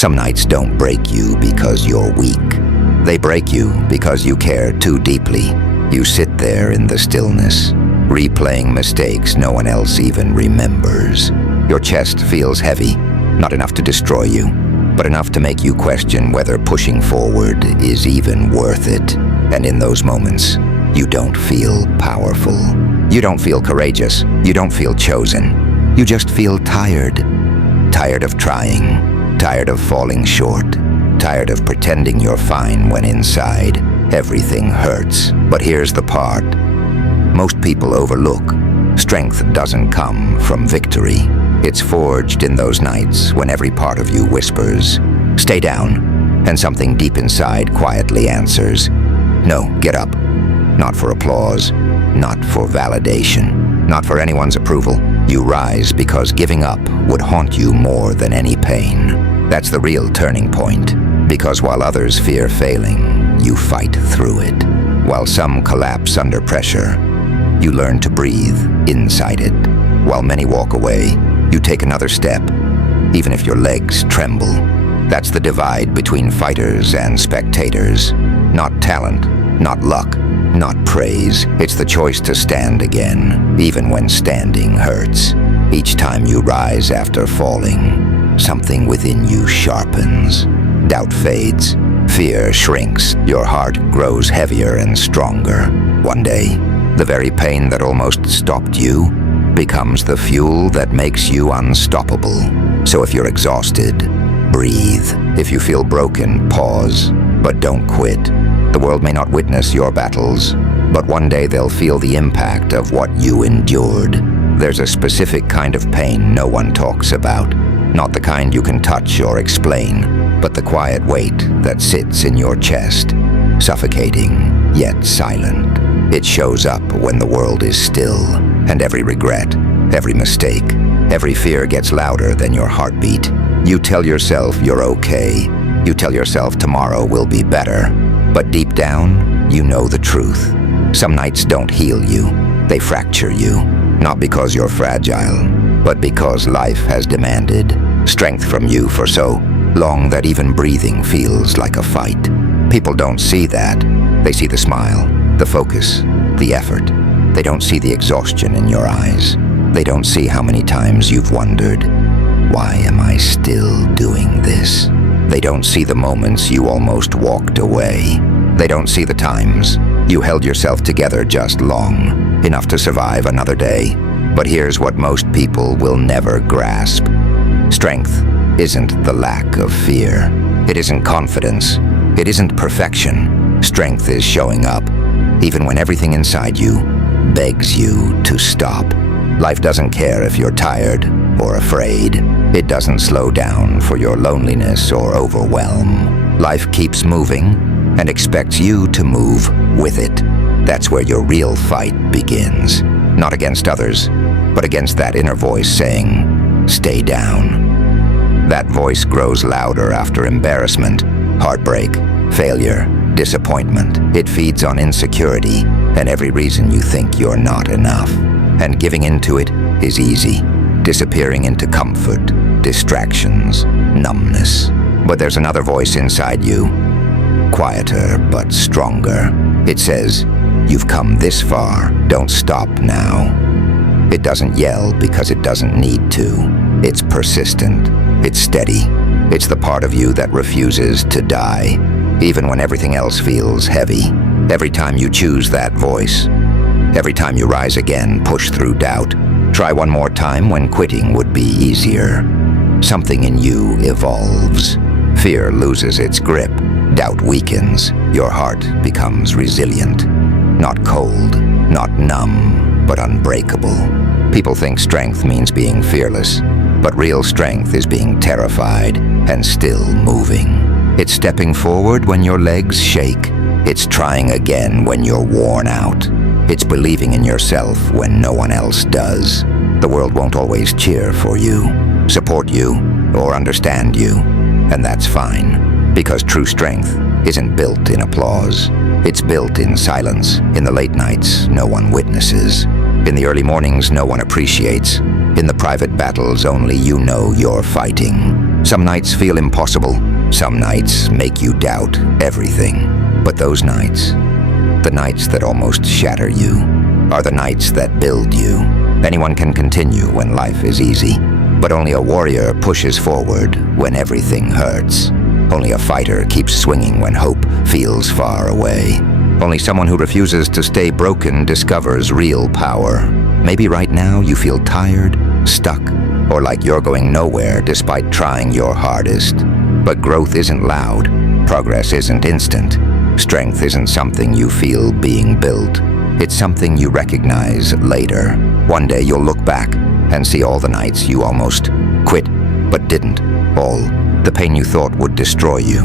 Some nights don't break you because you're weak. They break you because you care too deeply. You sit there in the stillness, replaying mistakes no one else even remembers. Your chest feels heavy, not enough to destroy you, but enough to make you question whether pushing forward is even worth it. And in those moments, you don't feel powerful. You don't feel courageous. You don't feel chosen. You just feel tired. Tired of trying. Tired of falling short. Tired of pretending you're fine when inside everything hurts. But here's the part most people overlook. Strength doesn't come from victory. It's forged in those nights when every part of you whispers, "Stay down," and something deep inside quietly answers, "No, get up." Not for applause, not for validation, not for anyone's approval. You rise because giving up would haunt you more than any pain. That's the real turning point, because while others fear failing, you fight through it. While some collapse under pressure, you learn to breathe inside it. While many walk away, you take another step, even if your legs tremble. That's the divide between fighters and spectators. Not talent, not luck, not praise. It's the choice to stand again, even when standing hurts. Each time you rise after falling, something within you sharpens. Doubt fades, fear shrinks, your heart grows heavier and stronger. One day, the very pain that almost stopped you becomes the fuel that makes you unstoppable. So if you're exhausted, breathe. If you feel broken, pause, but don't quit. The world may not witness your battles, but one day they'll feel the impact of what you endured. There's a specific kind of pain no one talks about, not the kind you can touch or explain, but the quiet weight that sits in your chest, suffocating yet silent. It shows up when the world is still, and every regret, every mistake, every fear gets louder than your heartbeat. You tell yourself you're okay. You tell yourself tomorrow will be better. But deep down, you know the truth. Some nights don't heal you. They fracture you. Not because you're fragile, but because life has demanded strength from you for so long that even breathing feels like a fight. People don't see that. They see the smile, the focus, the effort. They don't see the exhaustion in your eyes. They don't see how many times you've wondered, why am I still doing this? They don't see the moments you almost walked away. They don't see the times you held yourself together just long enough to survive another day. But here's what most people will never grasp. Strength isn't the lack of fear. It isn't confidence. It isn't perfection. Strength is showing up, even when everything inside you begs you to stop. Life doesn't care if you're tired or afraid. It doesn't slow down for your loneliness or overwhelm. Life keeps moving and expects you to move with it. That's where your real fight begins. Not against others, but against that inner voice saying, "Stay down." That voice grows louder after embarrassment, heartbreak, failure, disappointment. It feeds on insecurity and every reason you think you're not enough. And giving into it is easy. Disappearing into comfort, distractions, numbness. But there's another voice inside you, quieter but stronger. It says, "You've come this far, don't stop now." It doesn't yell because it doesn't need to. It's persistent, it's steady. It's the part of you that refuses to die, even when everything else feels heavy. Every time you choose that voice, every time you rise again, push through doubt, try one more time when quitting would be easier, something in you evolves. Fear loses its grip, doubt weakens, your heart becomes resilient. Not cold, not numb, but unbreakable. People think strength means being fearless, but real strength is being terrified and still moving. It's stepping forward when your legs shake. It's trying again when you're worn out. It's believing in yourself when no one else does. The world won't always cheer for you, support you, or understand you, and that's fine, because true strength isn't built in applause. It's built in silence, in the late nights no one witnesses, in the early mornings no one appreciates, in the private battles only you know you're fighting. Some nights feel impossible. Some nights make you doubt everything. But those nights, the nights that almost shatter you, are the nights that build you. Anyone can continue when life is easy, but only a warrior pushes forward when everything hurts. Only a fighter keeps swinging when hope feels far away. Only someone who refuses to stay broken discovers real power. Maybe right now you feel tired, stuck, or like you're going nowhere despite trying your hardest. But growth isn't loud. Progress isn't instant. Strength isn't something you feel being built. It's something you recognize later. One day you'll look back and see all the nights you almost quit, but didn't. All the pain you thought would destroy you,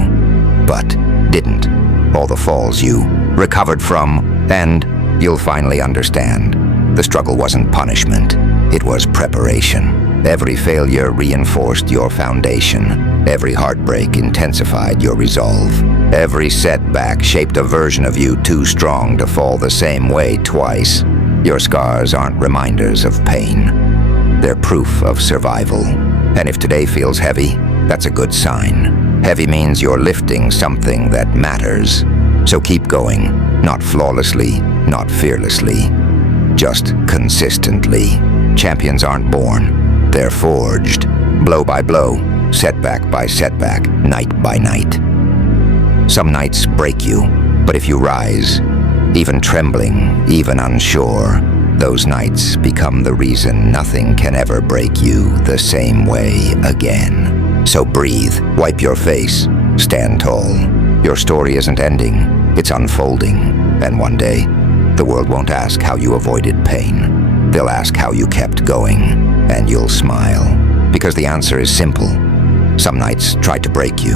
but didn't. All the falls you recovered from, and you'll finally understand. The struggle wasn't punishment, it was preparation. Every failure reinforced your foundation. Every heartbreak intensified your resolve. Every setback shaped a version of you too strong to fall the same way twice. Your scars aren't reminders of pain. They're proof of survival. And if today feels heavy, that's a good sign. Heavy means you're lifting something that matters. So keep going, not flawlessly, not fearlessly, just consistently. Champions aren't born, they're forged. Blow by blow, setback by setback, night by night. Some nights break you, but if you rise, even trembling, even unsure, those nights become the reason nothing can ever break you the same way again. So breathe, wipe your face, stand tall. Your story isn't ending, it's unfolding. And one day, the world won't ask how you avoided pain. They'll ask how you kept going, and you'll smile. Because the answer is simple. Some nights tried to break you,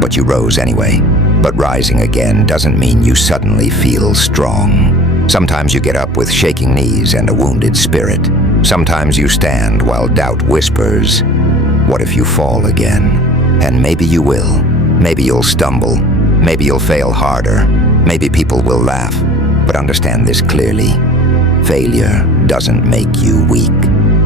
but you rose anyway. But rising again doesn't mean you suddenly feel strong. Sometimes you get up with shaking knees and a wounded spirit. Sometimes you stand while doubt whispers, what if you fall again? And maybe you will. Maybe you'll stumble. Maybe you'll fail harder. Maybe people will laugh. But understand this clearly. Failure doesn't make you weak.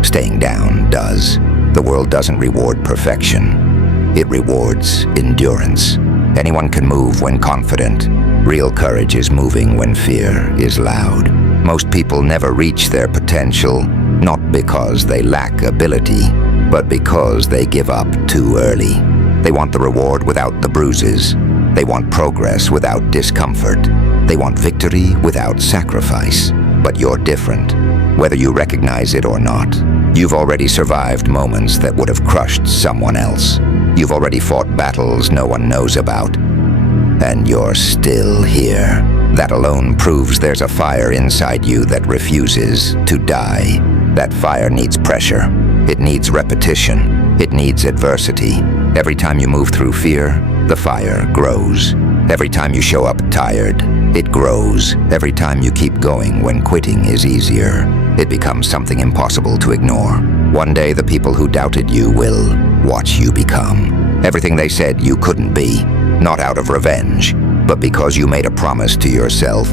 Staying down does. The world doesn't reward perfection. It rewards endurance. Anyone can move when confident. Real courage is moving when fear is loud. Most people never reach their potential, not because they lack ability, but because they give up too early. They want the reward without the bruises. They want progress without discomfort. They want victory without sacrifice. But you're different, whether you recognize it or not. You've already survived moments that would have crushed someone else. You've already fought battles no one knows about. And you're still here. That alone proves there's a fire inside you that refuses to die. That fire needs pressure. It needs repetition. It needs adversity. Every time you move through fear, the fire grows. Every time you show up tired, it grows. Every time you keep going when quitting is easier, it becomes something impossible to ignore. One day the people who doubted you will watch you become everything they said you couldn't be, not out of revenge, but because you made a promise to yourself.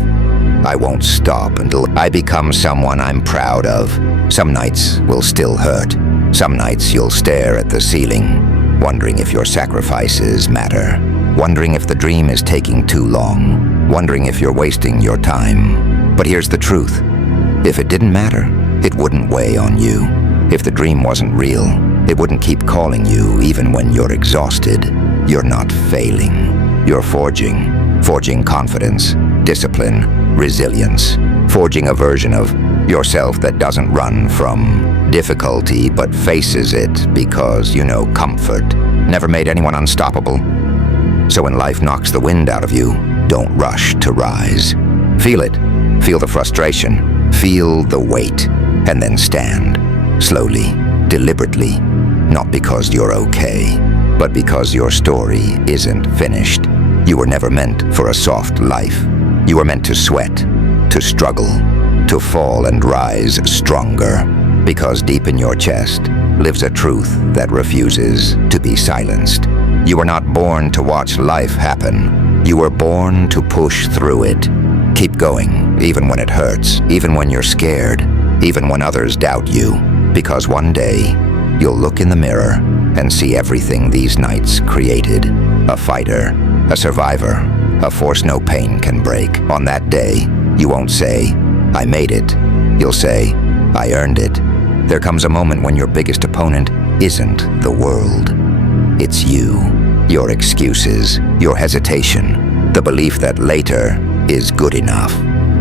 I won't stop until I become someone I'm proud of. Some nights will still hurt. Some nights you'll stare at the ceiling, wondering if your sacrifices matter, wondering if the dream is taking too long, wondering if you're wasting your time. But here's the truth. If it didn't matter, it wouldn't weigh on you. If the dream wasn't real, it wouldn't keep calling you even when you're exhausted. You're not failing. You're forging confidence, discipline, resilience, forging a version of yourself that doesn't run from difficulty but faces it because you know comfort never made anyone unstoppable. So when life knocks the wind out of you, don't rush to rise. Feel it. Feel the frustration. Feel the weight. And then stand. Slowly, deliberately. Not because you're okay, but because your story isn't finished. You were never meant for a soft life. You were meant to sweat, to struggle, to fall and rise stronger. Because deep in your chest lives a truth that refuses to be silenced. You were not born to watch life happen. You were born to push through it. Keep going, even when it hurts, even when you're scared, even when others doubt you. Because one day, you'll look in the mirror and see everything these nights created. A fighter, a survivor, a force no pain can break. On that day, you won't say, "I made it." You'll say, "I earned it." There comes a moment when your biggest opponent isn't the world. It's you, your excuses, your hesitation, the belief that later is good enough.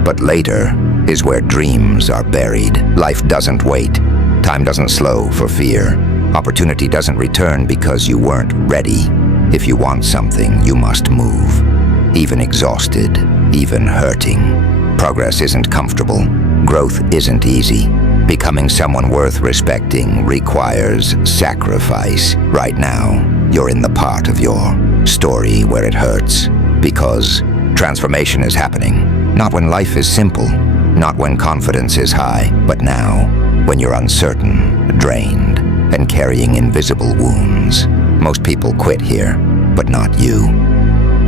But later is where dreams are buried. Life doesn't wait. Time doesn't slow for fear. Opportunity doesn't return because you weren't ready. If you want something, you must move. Even exhausted, even hurting. Progress isn't comfortable. Growth isn't easy. Becoming someone worth respecting requires sacrifice. Right now, you're in the part of your story where it hurts. Because transformation is happening. Not when life is simple, not when confidence is high, but now, when you're uncertain, drained, and carrying invisible wounds. Most people quit here, but not you.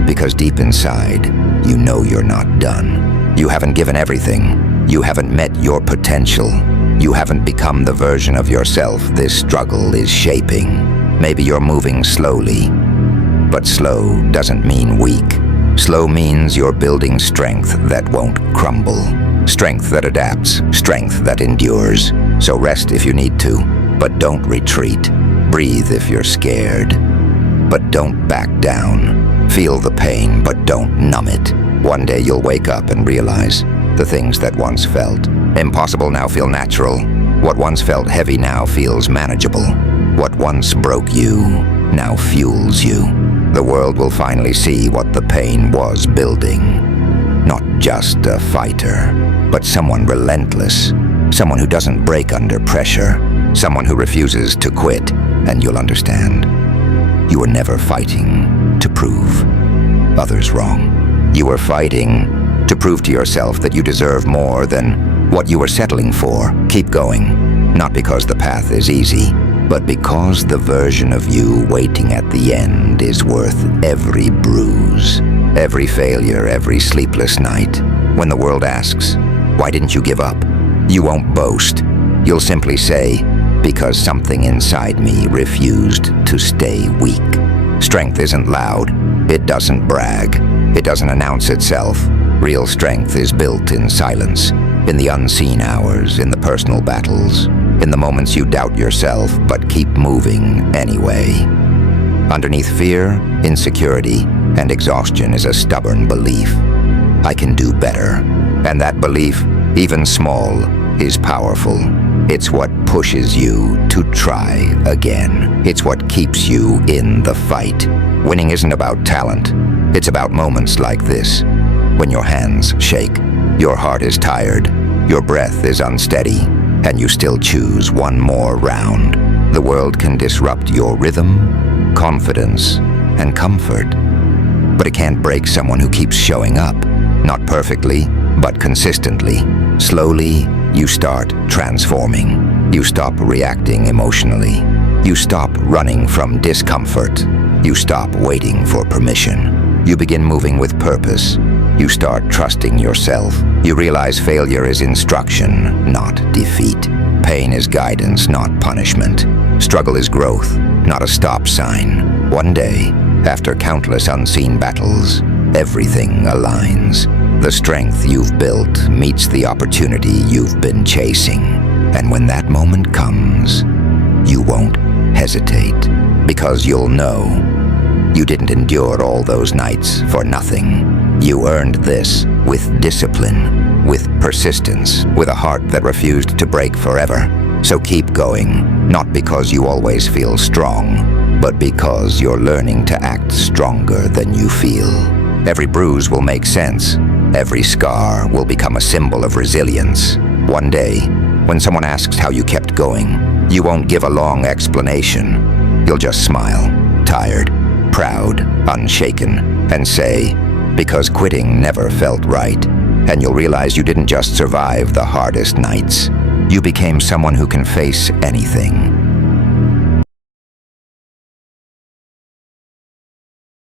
Because deep inside, you know you're not done. You haven't given everything. You haven't met your potential. You haven't become the version of yourself this struggle is shaping. Maybe you're moving slowly, but slow doesn't mean weak. Slow means you're building strength that won't crumble. Strength that adapts, strength that endures. So rest if you need to, but don't retreat. Breathe if you're scared, but don't back down. Feel the pain, but don't numb it. One day you'll wake up and realize the things that once felt impossible now feel natural. What once felt heavy now feels manageable. What once broke you now fuels you. The world will finally see what the pain was building. Not just a fighter, but someone relentless. Someone who doesn't break under pressure. Someone who refuses to quit. And you'll understand. You were never fighting to prove others wrong. You were fighting to prove to yourself that you deserve more than what you were settling for. Keep going. Not because the path is easy, but because the version of you waiting at the end is worth every bruise, every failure, every sleepless night. When the world asks, "Why didn't you give up?" you won't boast. You'll simply say, "Because something inside me refused to stay weak." Strength isn't loud. It doesn't brag. It doesn't announce itself. Real strength is built in silence, in the unseen hours, in the personal battles, in the moments you doubt yourself but keep moving anyway. Underneath fear, insecurity, and exhaustion is a stubborn belief. I can do better. And that belief, even small, is powerful. It's what pushes you to try again. It's what keeps you in the fight. Winning isn't about talent. It's about moments like this. When your hands shake, your heart is tired, your breath is unsteady, and you still choose one more round. The world can disrupt your rhythm, confidence, and comfort. But it can't break someone who keeps showing up. Not perfectly, but consistently. Slowly, you start transforming. You stop reacting emotionally. You stop running from discomfort. You stop waiting for permission. You begin moving with purpose. You start trusting yourself. You realize failure is instruction, not defeat. Pain is guidance, not punishment. Struggle is growth, not a stop sign. One day, after countless unseen battles, everything aligns. The strength you've built meets the opportunity you've been chasing. And when that moment comes, you won't hesitate, because you'll know you didn't endure all those nights for nothing. You earned this with discipline, with persistence, with a heart that refused to break forever. So keep going, not because you always feel strong, but because you're learning to act stronger than you feel. Every bruise will make sense. Every scar will become a symbol of resilience. One day, when someone asks how you kept going, you won't give a long explanation. You'll just smile, tired, proud, unshaken, and say, "Because quitting never felt right." And you'll realize you didn't just survive the hardest nights. You became someone who can face anything.